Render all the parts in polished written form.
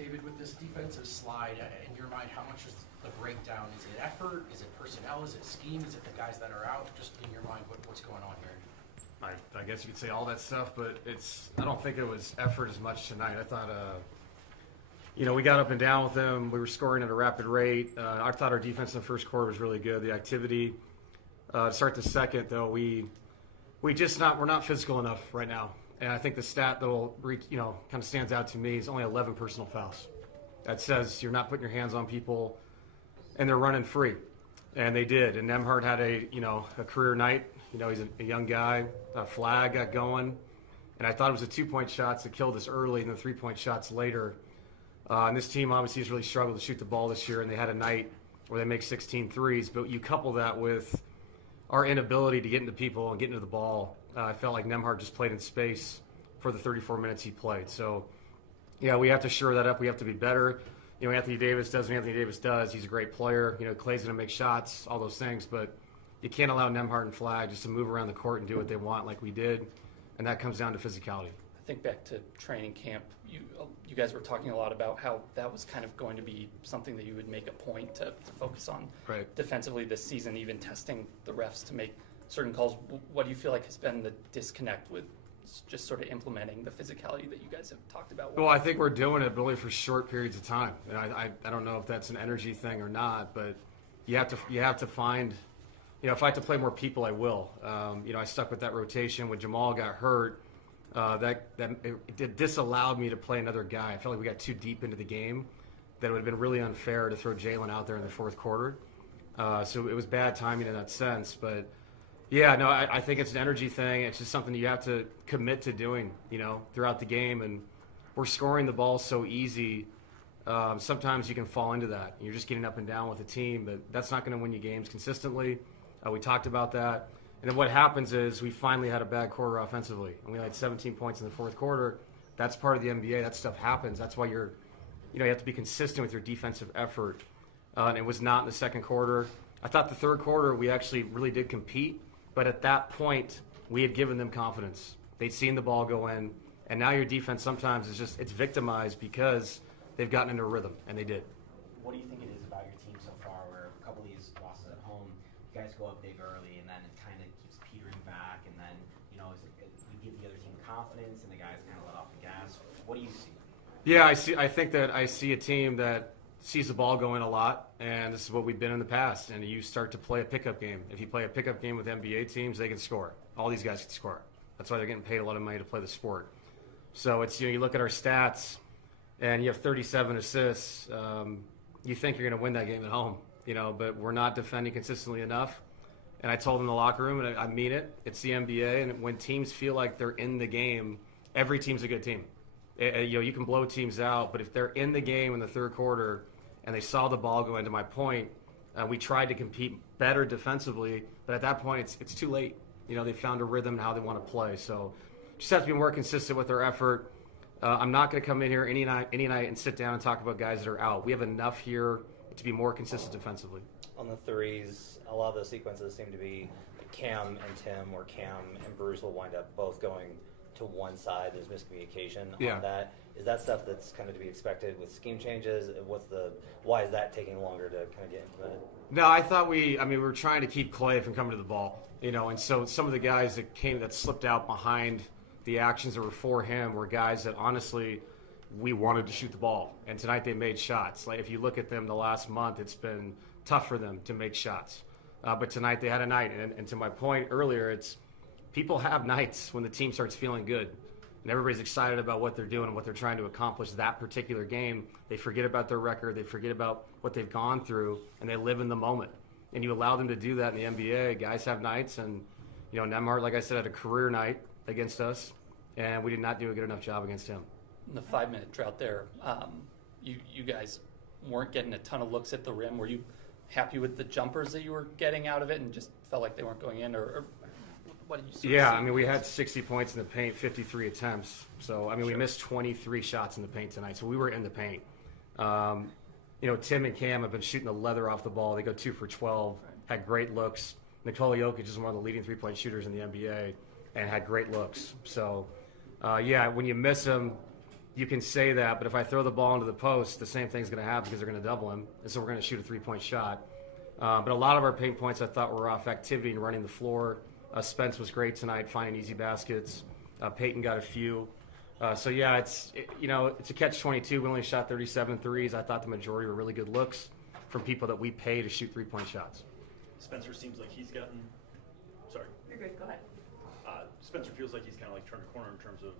David, with this defensive slide, in your mind, how much is the breakdown? Is it effort? Is it personnel? Is it scheme? Is it the guys that are out? Just in your mind, what's going on here? I guess you could say all that stuff, but I don't think it was effort as much tonight. I thought, we got up and down with them. We were scoring at a rapid rate. I thought our defense in the first quarter was really good. The activity to start the second, though, we're not physical enough right now. And I think the stat that'll kind of stands out to me is only 11 personal fouls. That says you're not putting your hands on people, and they're running free, and they did. And Nembhard had a career night. He's a young guy. A flag got going, and I thought it was the 2-point shots that killed us early, and the 3-point shots later. And this team obviously has really struggled to shoot the ball this year, and they had a night where they make 16 threes. But you couple that with our inability to get into people and get into the ball. I felt like Nembhard just played in space for the 34 minutes he played. So, yeah, we have to shore that up. We have to be better. Anthony Davis does what Anthony Davis does. He's a great player. Clay's going to make shots, all those things. But you can't allow Nembhard and Flag just to move around the court and do what they want like we did. And that comes down to physicality. I think back to training camp, you guys were talking a lot about how that was kind of going to be something that you would make a point to focus on defensively this season, even testing the refs to make certain calls. What do you feel like has been the disconnect with just sort of implementing the physicality that you guys have talked about? Well, I think we're doing it, but only for short periods of time. And I don't know if that's an energy thing or not, but you have to find, if I have to play more people, I will. I stuck with that rotation when Jamal got hurt. It disallowed me to play another guy. I felt like we got too deep into the game. That it would have been really unfair to throw Jalen out there in the fourth quarter. So it was bad timing in that sense, but. Yeah, no, I think it's an energy thing. It's just something you have to commit to doing, throughout the game. And we're scoring the ball so easy. Sometimes you can fall into that. You're just getting up and down with the team, but that's not going to win you games consistently. We talked about that. And then what happens is we finally had a bad quarter offensively. And we had 17 points in the fourth quarter. That's part of the NBA. That stuff happens. That's why you have to be consistent with your defensive effort. And it was not in the second quarter. I thought the third quarter we actually really did compete. But at that point, we had given them confidence. They'd seen the ball go in, and now your defense sometimes it's victimized because they've gotten into a rhythm, and they did. What do you think it is about your team so far where a couple of these losses at home, you guys go up big early, and then it kind of keeps petering back, and then, you give the other team confidence, and the guys kind of let off the gas? What do you see? Yeah, I think that I see a team that sees the ball going a lot, and this is what we've been in the past. And you start to play a pickup game. If you play a pickup game with NBA teams, they can score. All these guys can score. That's why they're getting paid a lot of money to play the sport. So it's you look at our stats, and you have 37 assists. You think you're going to win that game at home, but we're not defending consistently enough. And I told them in the locker room, and I mean it. It's the NBA, and when teams feel like they're in the game, every team's a good team. You can blow teams out, but if they're in the game in the third quarter and they saw the ball go into my point, we tried to compete better defensively, but at that point it's too late. They found a rhythm and how they want to play. So just have to be more consistent with their effort. I'm not going to come in here any night and sit down and talk about guys that are out. We have enough here to be more consistent defensively. On the threes, a lot of those sequences seem to be Cam and Tim, or Cam and Bruce will wind up both going to one side. There's miscommunication on that. Is that stuff that's kind of to be expected with scheme changes? Why is that taking longer to kind of get implemented? No, I thought we were trying to keep Clay from coming to the ball, and so some of the guys that slipped out behind the actions that were for him were guys that honestly we wanted to shoot the ball, and tonight they made shots. Like if you look at them the last month, it's been tough for them to make shots, but tonight they had a night, and to my point earlier, it's people have nights when the team starts feeling good and everybody's excited about what they're doing and what they're trying to accomplish that particular game. They forget about their record. They forget about what they've gone through, and they live in the moment. And you allow them to do that in the NBA. Guys have nights, and, Nembhard, like I said, had a career night against us, and we did not do a good enough job against him. In the 5-minute drought there, you guys weren't getting a ton of looks at the rim. Were you happy with the jumpers that you were getting out of it and just felt like they weren't going in, or what did you see? We had 60 points in the paint, 53 attempts. So, we missed 23 shots in the paint tonight. So we were in the paint. Tim and Cam have been shooting the leather off the ball. They go 2 for 12, had great looks. Nikola Jokić is one of the leading three-point shooters in the NBA and had great looks. So, when you miss them, you can say that, but if I throw the ball into the post, the same thing's going to happen because they're going to double him, and so we're going to shoot a three-point shot. But a lot of our paint points I thought were off activity and running the floor. Spence was great tonight, finding easy baskets. Peyton got a few. So yeah, it's a catch-22. We only shot 37 threes. I thought the majority were really good looks from people that we pay to shoot three-point shots. Spencer seems like he's gotten. Sorry. You're good. Go ahead. Spencer feels like he's kind of like turned a corner in terms of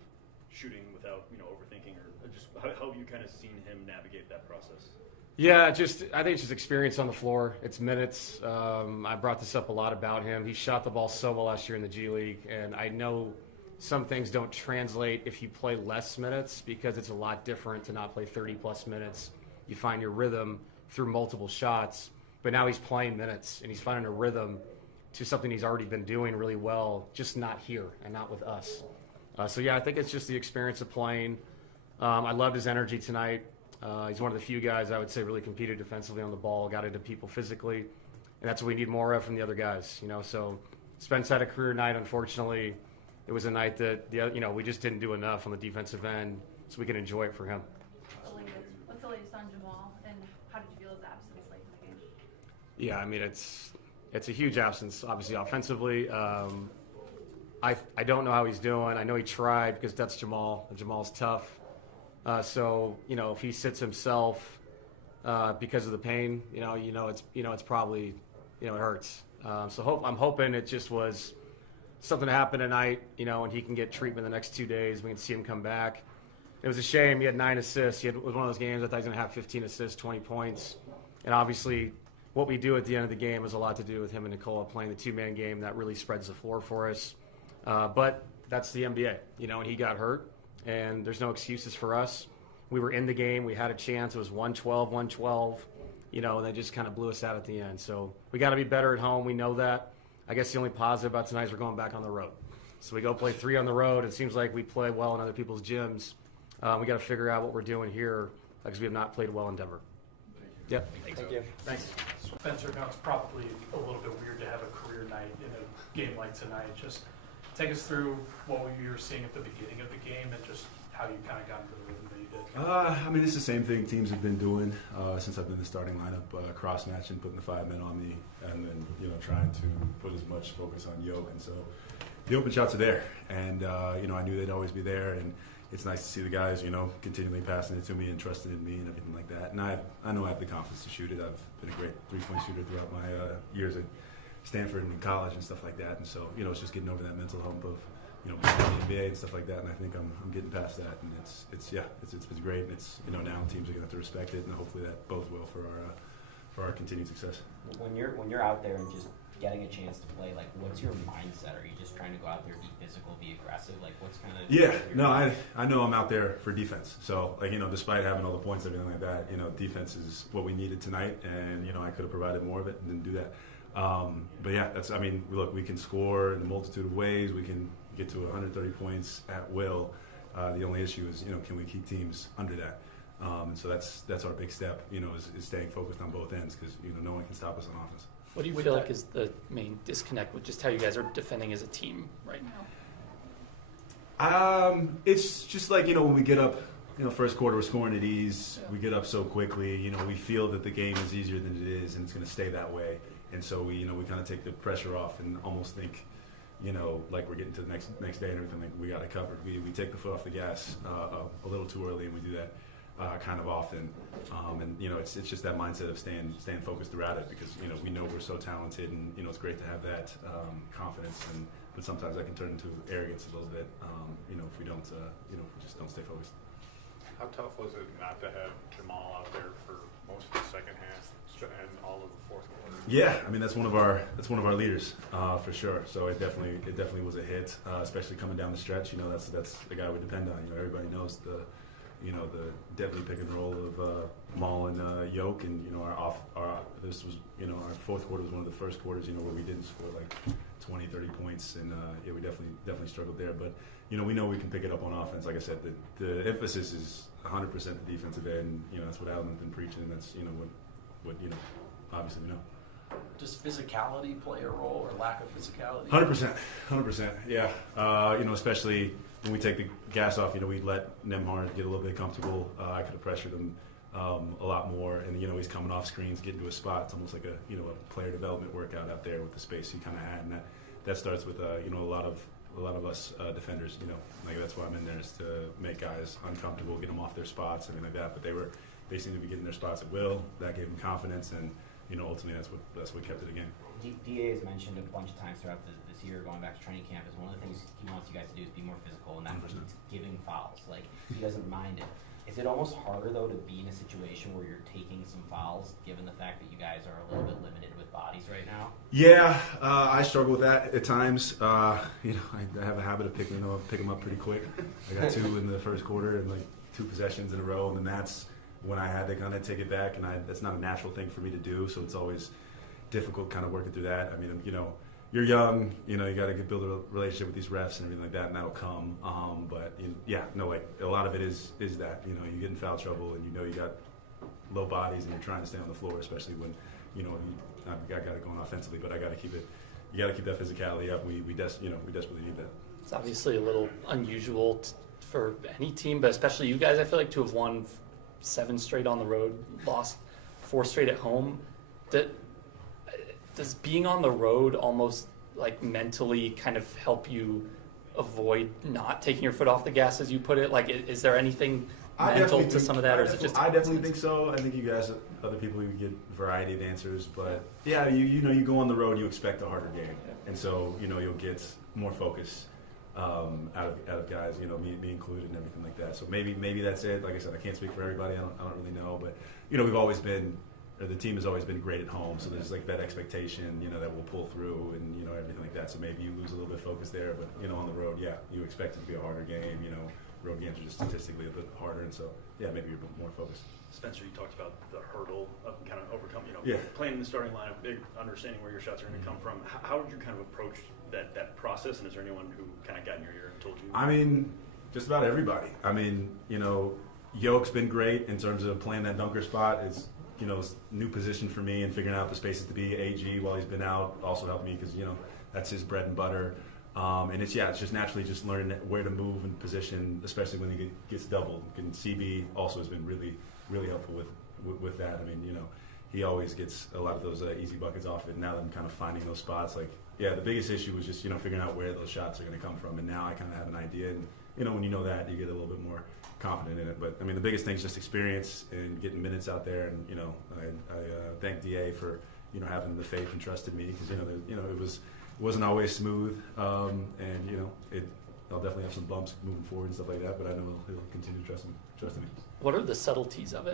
shooting without overthinking, or just how have you kind of seen him navigate that process? Yeah, I think it's just experience on the floor. It's minutes. I brought this up a lot about him. He shot the ball so well last year in the G League, and I know some things don't translate if you play less minutes because it's a lot different to not play 30-plus minutes. You find your rhythm through multiple shots, but now he's playing minutes, and he's finding a rhythm to something he's already been doing really well, just not here and not with us. So, yeah, I think it's just the experience of playing. I loved his energy tonight. He's one of the few guys I would say really competed defensively on the ball, got into people physically, and that's what we need more of from the other guys. So Spence had a career night. Unfortunately, it was a night that we just didn't do enough on the defensive end, so we could enjoy it for him. What's the latest on Jamal, and how did you feel his absence late in the game? Yeah, I mean it's a huge absence, obviously offensively. I don't know how he's doing. I know he tried because that's Jamal, and Jamal's tough. So if he sits himself because of the pain, it's probably it hurts. So I'm hoping it just was something that happened tonight, and he can get treatment the next 2 days. We can see him come back. It was a shame. He had 9 assists. It was one of those games I thought he was going to have 15 assists, 20 points. And obviously, what we do at the end of the game has a lot to do with him and Nikola playing the two-man game. That really spreads the floor for us. But that's the NBA, and he got hurt, and there's no excuses for us. We were in the game. We had a chance. It was 112, and they just kind of blew us out at the end. So we got to be better at home. We know that. I guess the only positive about tonight is we're going back on the road. So we go play 3 on the road. It seems like we play well in other people's gyms. We got to figure out what we're doing here because we have not played well in Denver. Yep. Thank you. Thanks. Spencer, now it's probably a little bit weird to have a career night in a game like tonight. Just take us through what you were seeing at the beginning of the game and just how you kind of got into the rhythm that you did. I mean, it's the same thing teams have been doing since I've been in the starting lineup, cross-matching, putting the 5 men on me, and then, trying to put as much focus on Yoke. And so the open shots are there, and, I knew they'd always be there, and it's nice to see the guys, continually passing it to me and trusting in me and everything like that. And I know I have the confidence to shoot it. I've been a great three-point shooter throughout my years at Stanford and in college and stuff like that. And so, it's just getting over that mental hump of, being in the NBA and stuff like that. And I think I'm getting past that. And it's been great. And it's, now teams are going to have to respect it. And hopefully that bodes well for our continued success. When you're out there and just getting a chance to play, like, what's your mindset? Are you just trying to go out there, be physical, be aggressive? Like, what's kind of... Yeah, no, I know I'm out there for defense. So, like, despite having all the points and everything like that, defense is what we needed tonight. And, I could have provided more of it and didn't do that. But, yeah, look, we can score in a multitude of ways. We can get to 130 points at will. The only issue is, can we keep teams under that? And so that's our big step, is staying focused on both ends because, no one can stop us on offense. What do you feel like is the main disconnect with just how you guys are defending as a team right now? It's just like, when we get up, first quarter we're scoring at ease. We get up so quickly, we feel that the game is easier than it is and it's going to stay that way. And so we kind of take the pressure off and almost think, like we're getting to the next day and everything, like we got it covered. We take the foot off the gas a little too early, and we do that kind of often. And it's just that mindset of staying focused throughout it because we know we're so talented, and it's great to have that confidence. But sometimes that can turn into arrogance a little bit. If we don't, if we just don't stay focused. How tough was it not to have Jamal out there for most of the second half and all of the fourth quarter? Yeah, I mean that's one of our leaders for sure. So it definitely was a hit, especially coming down the stretch. That's the guy we depend on. Everybody knows the deadly pick and roll of Maul and Yoke, and our fourth quarter was one of the first quarters where we didn't score like 20, 30 points, and we definitely struggled there. But we know we can pick it up on offense. Like I said, the emphasis is 100% the defensive end. That's what Alvin's been preaching. And that's what obviously we know. Does physicality play a role, or lack of physicality? 100%. Yeah. Especially when we take the gas off, we'd let Nembhard get a little bit comfortable. I could have pressured him a lot more, and he's coming off screens, getting to a spot. It's almost like a player development workout out there with the space he kind of had, and that starts with a lot of us defenders. Like that's why I'm in there, is to make guys uncomfortable, get them off their spots, everything like that. But they seem to be getting their spots at will. That gave them confidence, and ultimately that's what kept it a game. DA has mentioned a bunch of times throughout this year, going back to training camp, is one of the things he wants you guys to do is be more physical, and that means giving fouls. Like, he doesn't mind it. Is it almost harder, though, to be in a situation where you're taking some fouls, given the fact that you guys are a little bit limited with bodies right now? Yeah, I struggle with that at times. I have a habit of pick them up pretty quick. I got 2 in the first quarter and like 2 possessions in a row, and then that's when I had to kind of take it back, and that's not a natural thing for me to do, so it's always difficult kind of working through that. I mean, you're young, you got to build a relationship with these refs and everything like that, and that'll come. But like a lot of it is that, you get in foul trouble and you got low bodies and you're trying to stay on the floor, especially when, I got it going offensively, but you got to keep that physicality up. We desperately need that. It's obviously a little unusual for any team, but especially you guys, I feel like, to have won 7 straight on the road, lost 4 straight at home. Does being on the road almost like mentally kind of help you avoid not taking your foot off the gas, as you put it? Like, is there anything mental to some of that, or is it just? I definitely think so. I think you guys, other people, you get a variety of answers, but yeah, you go on the road, you expect a harder game, and so you'll get more focus out of guys, me included, and everything like that. So maybe that's it. Like I said, I can't speak for everybody. I don't really know, but we've always been. The team has always been great at home, so there's like that expectation, that we'll pull through, and everything like that. So maybe you lose a little bit of focus there, but on the road, you expect it to be a harder game. Road games are just statistically a bit harder, and so maybe you're more focused. Spencer, you talked about the hurdle of kind of overcome, Yeah. playing in the starting lineup, big understanding where your shots are going to come from. How did you kind of approach that process, and is there anyone who kind of got in your ear and told you? I mean, just about everybody. I mean, Yoke's been great in terms of playing that dunker spot. It's new position for me, and figuring out the spaces to be. AG, while he's been out, also helped me because that's his bread and butter. And it's just naturally just learning where to move and position, especially when he gets doubled. And CB also has been really, really helpful with that. I mean, he always gets a lot of those easy buckets off it. And now that I'm kind of finding those spots, the biggest issue was just figuring out where those shots are going to come from. And now I kind of have an idea, and when you know that, you get a little bit more confident in it. But I mean, the biggest thing is just experience and getting minutes out there. And I thank DA for having the faith and trust in me, because it wasn't always smooth, and I'll definitely have some bumps moving forward and stuff like that. But I know he'll continue to trust in me. What are the subtleties of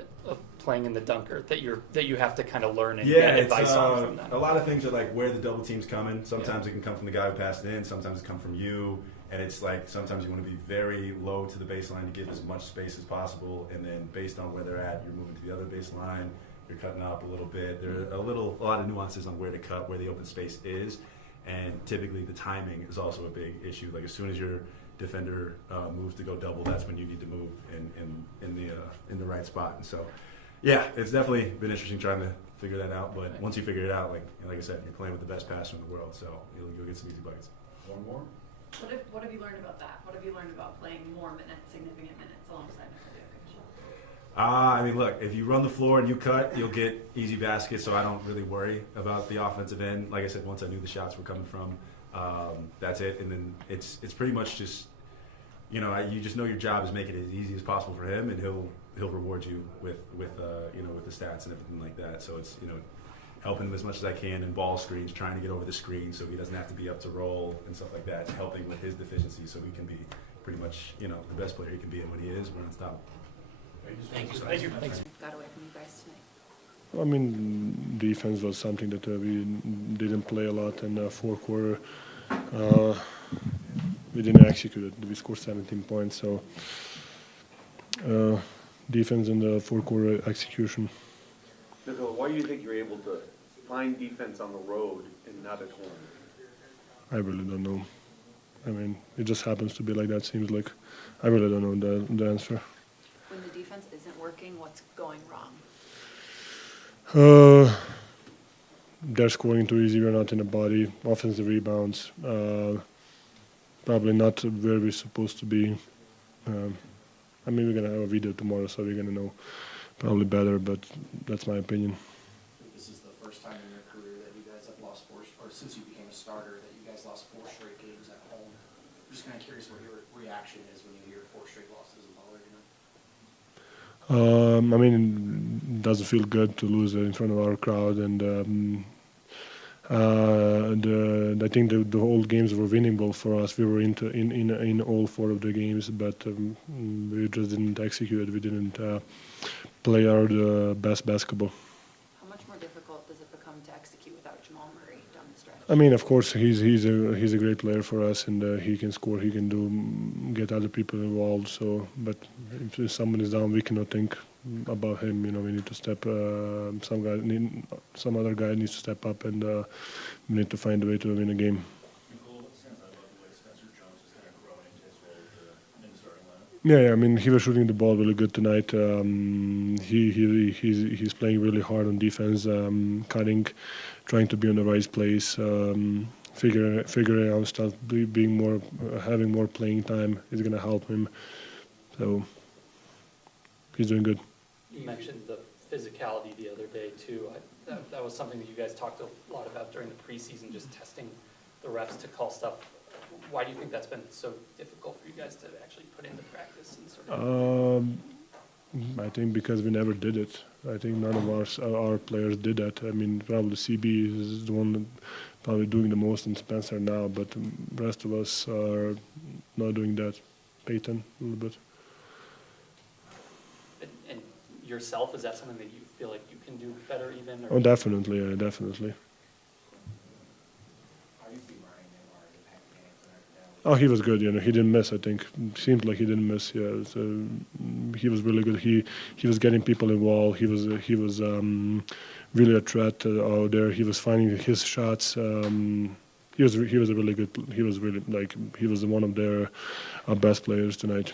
playing in the dunker that you have to kind of learn and get advice on from that? A lot of things are like where the double team's coming. Sometimes it can come from the guy who passed it in. Sometimes it come from you. And it's like sometimes you want to be very low to the baseline to give as much space as possible, and then based on where they're at, you're moving to the other baseline. You're cutting up a little bit. There are a lot of nuances on where to cut, where the open space is, and typically the timing is also a big issue. Like as soon as your defender moves to go double, that's when you need to move in the right spot. And so, it's definitely been interesting trying to figure that out. But once you figure it out, like I said, you're playing with the best passer in the world, so you'll get some easy buckets. One more. What have you learned about that? What have you learned about playing more minutes, significant minutes, alongside Nikola Jokić? I mean, look, if you run the floor and you cut, you'll get easy baskets, so I don't really worry about the offensive end. Like I said, once I knew the shots were coming from, that's it. And then it's pretty much just, you just know your job is make it as easy as possible for him, and he'll reward you with the stats and everything like that. So it's, helping him as much as I can in ball screens, trying to get over the screen so he doesn't have to be up to roll and stuff like that, helping with his deficiencies so he can be pretty much, the best player he can be, and when he is, we're unstoppable. Thank you. Thanks. Got away from you guys tonight. I mean, defense was something that we didn't play a lot in the fourth quarter. We didn't execute it. We scored 17 points, so defense in the fourth quarter execution. Nikola, why do you think you're able to find defense on the road and not at home? I really don't know. I mean, it just happens to be like that, seems like. I really don't know the answer. When the defense isn't working, what's going wrong? They're scoring too easy. We're not in the body. Offensive rebounds. probably not where we're supposed to be. I mean, we're going to have a video tomorrow, so we're going to know probably better, but that's my opinion. This is the first time in your career that you guys have lost four, or since you became a starter, that you guys lost 4 straight games at home. I'm just kind of curious what your reaction is when you hear 4 straight losses in Butler, you know? I mean, it doesn't feel good to lose in front of our crowd, and I think the whole games were winnable for us. We were in all 4 of the games, but we just didn't execute. We didn't play our best basketball. How much more difficult does it become to execute without Jamal Murray down the stretch? I mean, of course, he's a great player for us, and he can score. He can get other people involved. So, but if someone is down, we cannot think about him. You know, we need to step. Some other guy needs to step up, and we need to find a way to win a game. Nikola, what stands out about the way Spencer Jones is kind of growing into his role in the starting lineup? Yeah, I mean, he was shooting the ball really good tonight. He's playing really hard on defense, cutting, trying to be on the right place, figuring out stuff, having more playing time is going to help him. So he's doing good. You mentioned the physicality the other day too. That was something that you guys talked a lot about during the preseason, just testing the refs to call stuff. Why do you think that's been so difficult for you guys to actually put into practice? And sort of I think because we never did it. I think none of our players did that. I mean, probably CB is the one that probably doing the most, and Spencer now, but the rest of us are not doing that. Peyton, a little bit. and yourself, is that something that you feel like you can do better even? Or? Oh, definitely, definitely. Oh, he was good. You know, he didn't miss. I think it seemed like he didn't miss. Yeah, so he was really good. He was getting people involved. He was really a threat out there. He was finding his shots. He was a really good. He was one of their best players tonight.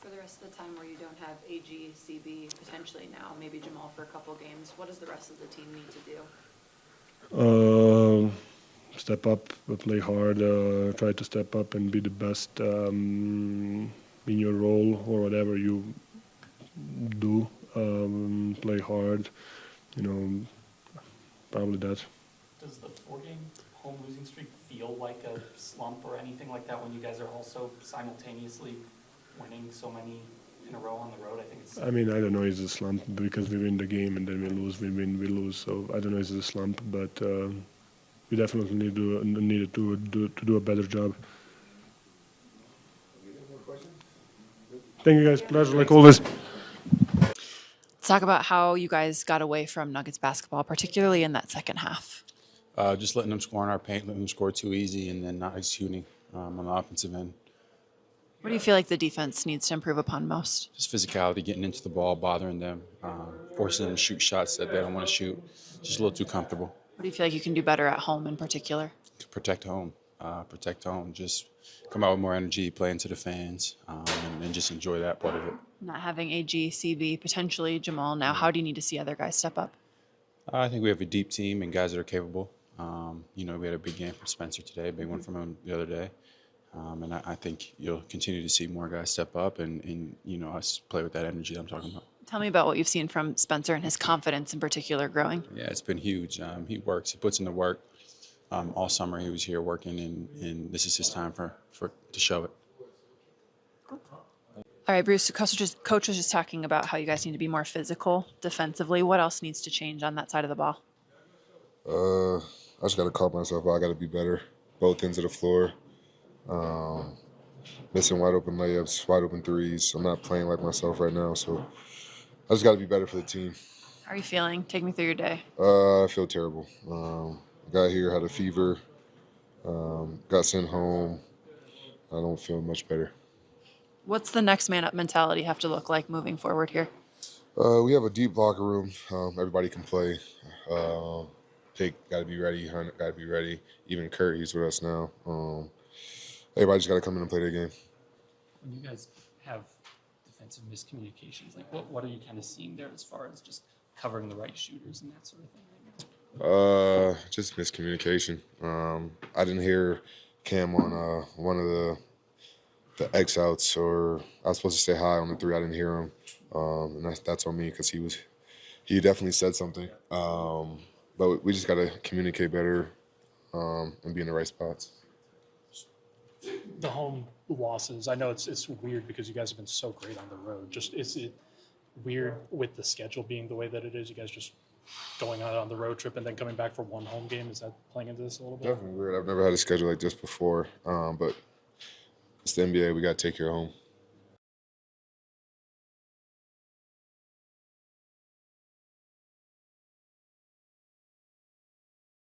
For the rest of the time where you don't have AG, CB, potentially now, maybe Jamal for a couple games, what does the rest of the team need to do? Step up, play hard, try to step up and be the best in your role or whatever you do. Play hard, you know, probably that. Does the 4-game home losing streak feel like a slump or anything like that when you guys are also simultaneously winning so many in a row on the road? I think it's. I mean, I don't know. It's a slump because we win the game and then we lose. We win, we lose. So I don't know. It's a slump, but. We definitely needed to do a better job. Thank you guys. Pleasure like always. Let's talk about how you guys got away from Nuggets basketball, particularly in that second half. Just letting them score in our paint, letting them score too easy, and then not executing on the offensive end. What do you feel like the defense needs to improve upon most? Just physicality, getting into the ball, bothering them, forcing them to shoot shots that they don't want to shoot. Just a little too comfortable. What do you feel like you can do better at home in particular? To protect home. Just come out with more energy, play into the fans, and just enjoy that part of it. Not having AG, CB, potentially Jamal now, how do you need to see other guys step up? I think we have a deep team and guys that are capable. We had a big game from Spencer today, a big one from him the other day. And I think you'll continue to see more guys step up and us play with that energy I'm talking about. Tell me about what you've seen from Spencer and his confidence in particular growing. Yeah, it's been huge. He works. He puts in the work. All summer he was here working, and this is his time to show it. All right, Bruce, coach was just talking about how you guys need to be more physical defensively. What else needs to change on that side of the ball? I just got to call myself out. I got to be better. Both ends of the floor. Missing wide open layups, wide open threes. I'm not playing like myself right now, so I just got to be better for the team. How are you feeling? Take me through your day. I feel terrible. Got here, had a fever, got sent home. I don't feel much better. What's the next man up mentality have to look like moving forward here? We have a deep locker room. Everybody can play. Jake got to be ready. Hunt got to be ready. Even Kurt, he's with us now. Everybody just got to come in and play their game. When you guys have defensive miscommunications, like what are you kind of seeing there as far as just covering the right shooters and that sort of thing? Just miscommunication. I didn't hear Cam on one of the X outs, or I was supposed to say hi on the 3. I didn't hear him, and that's on me because he definitely said something. But we just got to communicate better and be in the right spots. The home losses, I know it's weird because you guys have been so great on the road. Just is it weird with the schedule being the way that it is? You guys just going out on the road trip and then coming back for one home game, is that playing into this a little bit? Definitely weird. I've never had a schedule like this before, but it's the NBA. We got to take care of home.